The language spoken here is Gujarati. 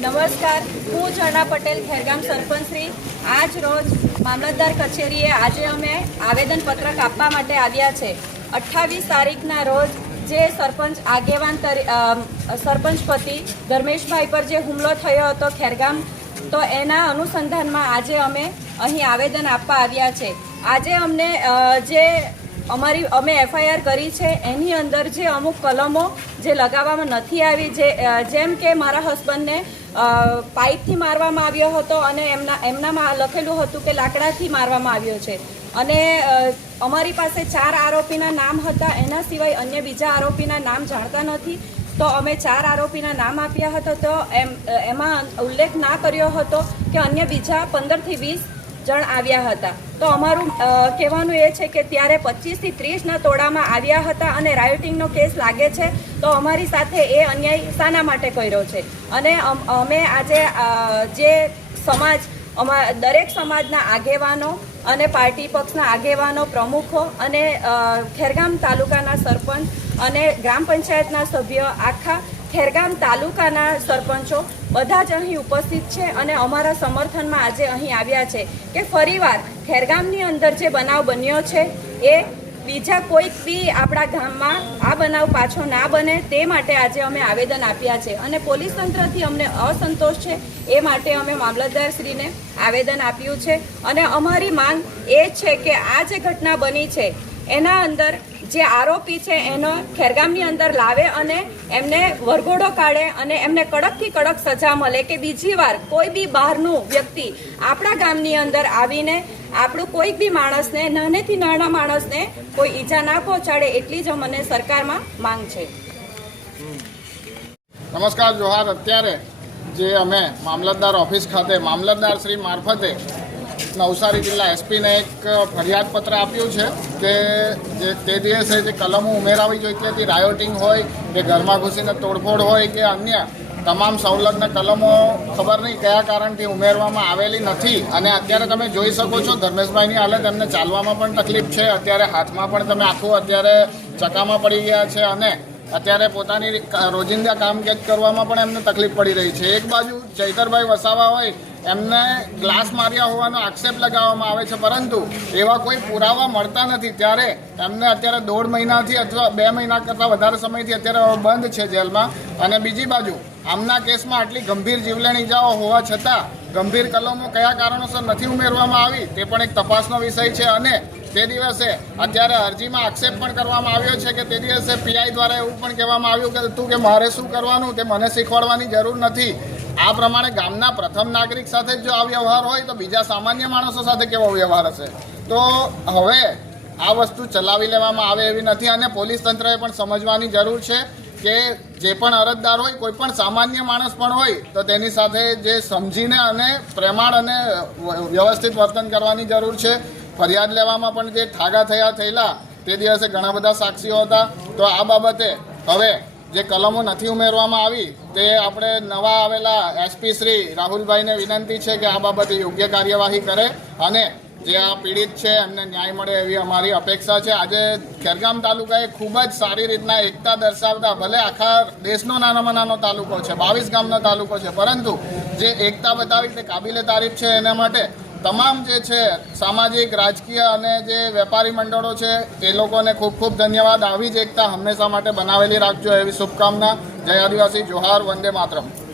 નમસ્કાર, હું ઝરણા પટેલ, ખેરગામ સરપંચશ્રી. આજ રોજ મામલતદાર કચેરીએ આજે અમે આવેદનપત્રક આપવા માટે આવ્યા છે. અઠ્ઠાવીસ તારીખના રોજ જે સરપંચ આગેવાન સરપંચ પતિ ધર્મેશભાઈ પર જે હુમલો થયો હતો ખેરગામ, તો એના અનુસંધાનમાં આજે અમે અહીં આવેદન આપવા આવ્યા છે. આજે અમને જે અમારી, અમે એફઆઈઆર કરી છે, એની અંદર જે અમુક કલમો જે લગાવવામાં નથી આવી, જે જેમ કે મારા હસબન્ડને પાઇપથી મારવામાં આવ્યો હતો અને એમના, એમનામાં લખેલું હતું કે લાકડાથી મારવામાં આવ્યો છે. અને અમારી પાસે ચાર આરોપીના નામ હતા. એના સિવાય અન્ય બીજા આરોપીના નામ જાણતા નથી. તો અમે ચાર આરોપીના નામ આપ્યા હતા. તો એમ, એમાં ઉલ્લેખ ના કર્યો હતો કે અન્ય બીજા પંદરથી વીસ જણ આવ્યા હતા. તો અમારું કહેવાનું એ છે કે ત્યારે પચીસથી ત્રીસના તોડામાં આવ્યા હતા અને રાયોટિંગનો કેસ લાગે છે. તો અમારી સાથે એ અન્યાય શાના માટે કર્યો છે? અને અમે આજે જે સમાજ, અમા, દરેક સમાજના આગેવાનો અને પાર્ટી પક્ષના આગેવાનો, પ્રમુખો અને ખેરગામ તાલુકાના સરપંચ અને ગ્રામ પંચાયતના સભ્યો આખા ખેરગામ તાલુકાના સરપંચો બધા જ અહીં ઉપસ્થિત છે અને અમારા સમર્થનમાં આજે અહીં આવ્યા છે કે ફરીવાર ખેરગામની અંદર જે બનાવ બન્યો છે એ બીજા કોઈક બી આપણા ગામમાં આ બનાવ પાછો ના બને તે માટે આજે અમે આવેદન આપ્યા છે. અને પોલીસ તંત્રથી અમને અસંતોષ છે એ માટે અમે મામલતદારશ્રીને આવેદન આપ્યું છે. અને અમારી માંગ એ છે કે આ જે ઘટના બની છે, એના અંદર જે આરોપી છે એનો ખેરગામની અંદર લાવે અને એમને વરઘોડો કાઢે અને એમને કડકથી કડક સજા મળે કે બીજી વાર કોઈ બી બહારનું વ્યક્તિ આપણા ગામની અંદર આવીને આપણું કોઈ બી માણસને, નાનેથી નાના માણસને કોઈ ઈજા ના પહોંચાડે એટલી જ અમને સરકારમાં માંગ છે. નમસ્કાર, જોહાર. અત્યારે જે અમે મામલતદાર ઓફિસ ખાતે, મામલતદાર શ્રી મારફતે નવસારી જિલ્લા એસપીને એક ફરિયાદ પત્ર આપ્યું છે કે જે તે દિવસે જે કલમો ઉમેરાવી જોઈતી હતી રાયોટિંગ હોય, કે ઘરમાં ઘૂસીને તોડફોડ હોય, કે અન્ય તમામ સંલગ્ન કલમો ખબર નહીં કયા કારણથી ઉમેરવામાં આવેલી નથી. અને અત્યારે તમે જોઈ શકો છો, ધર્મેશભાઈની હાલત એમને ચાલવામાં પણ તકલીફ છે. અત્યારે હાથમાં પણ તમે આખું અત્યારે ચકામાં પડી ગયા છે અને અત્યારે પોતાની રોજિંદા કામકાજ કરવામાં પણ એમને તકલીફ પડી રહી છે. એક બાજુ ચૈતરભાઈ વસાવા હોય એમને ગ્લાસ માર્યા હોવાનો આક્ષેપ લગાવવામાં આવે છે, પરંતુ એવા કોઈ પુરાવા મળતા નથી. ત્યારે એમને અત્યારે દોઢ મહિનાથી અથવા બે મહિના કરતાં વધારે સમયથી અત્યારે બંધ છે જેલમાં. અને બીજી બાજુ, આમના કેસમાં આટલી ગંભીર જીવલેણ ઇજાઓ હોવા છતાં ગંભીર કલમો કયા કારણોસર નથી ઉમેરવામાં આવી, તે પણ એક તપાસનો વિષય છે. અને તે દિવસે અત્યારે અરજીમાં આક્ષેપ પણ કરવામાં આવ્યો છે કે તે દિવસે પીઆઈ દ્વારા એવું પણ કહેવામાં આવ્યું કે તું કે મારે શું કરવાનું તે મને શીખવાડવાની જરૂર નથી. આ પ્રમાણે ગામના પ્રથમ નાગરિક સાથે જ આ વ્યવહાર હોય તો બીજા સામાન્ય માણસો સાથે કેવો વ્યવહાર હશે? તો હવે આ વસ્તુ ચલાવી લેવામાં આવે એવી નથી અને પોલીસ તંત્રએ પણ સમજવાની જરૂર છે કે જે પણ અરજદાર હોય, કોઈ પણ સામાન્ય માણસ પણ હોય, તો તેની સાથે જે સમજીને અને પ્રેમાળ અને વ્યવસ્થિત વર્તન કરવાની જરૂર છે. ફરિયાદ લેવામાં પણ જે ઠાગા થયા, થયેલા, તે દિવસે ઘણા બધા સાક્ષીઓ હતા. તો આ બાબતે હવે જે કલમો નથી ઉમેરવામાં આવી, તે આપણે નવા આવેલા એસપી શ્રી રાહુલભાઈને વિનંતી છે કે આ બાબતે યોગ્ય કાર્યવાહી કરે અને જે આ પીડિત છે, એમને ન્યાય મળે એવી અમારી અપેક્ષા છે. આજે ખેરગામ તાલુકાએ ખૂબ જ સારી રીતના એકતા દર્શાવતા ભલે આખા દેશનો નાનામાં નાનો તાલુકો છે, બાવીસ ગામનો તાલુકો છે, પરંતુ જે એકતા બતાવી તે કાબિલે તારીફ છે એના માટે તમામ જે છે, સામાજિક, રાજકીય અને જે વેપારી મંડળો છે, એ લોકોને ખૂબ ખૂબ ધન્યવાદ. આવી જ એકતા હંમેશા માટે બનાવેલી રાખજો એવી શુભકામના. જય આદિવાસી, જોહાર, વંદે માતરમ.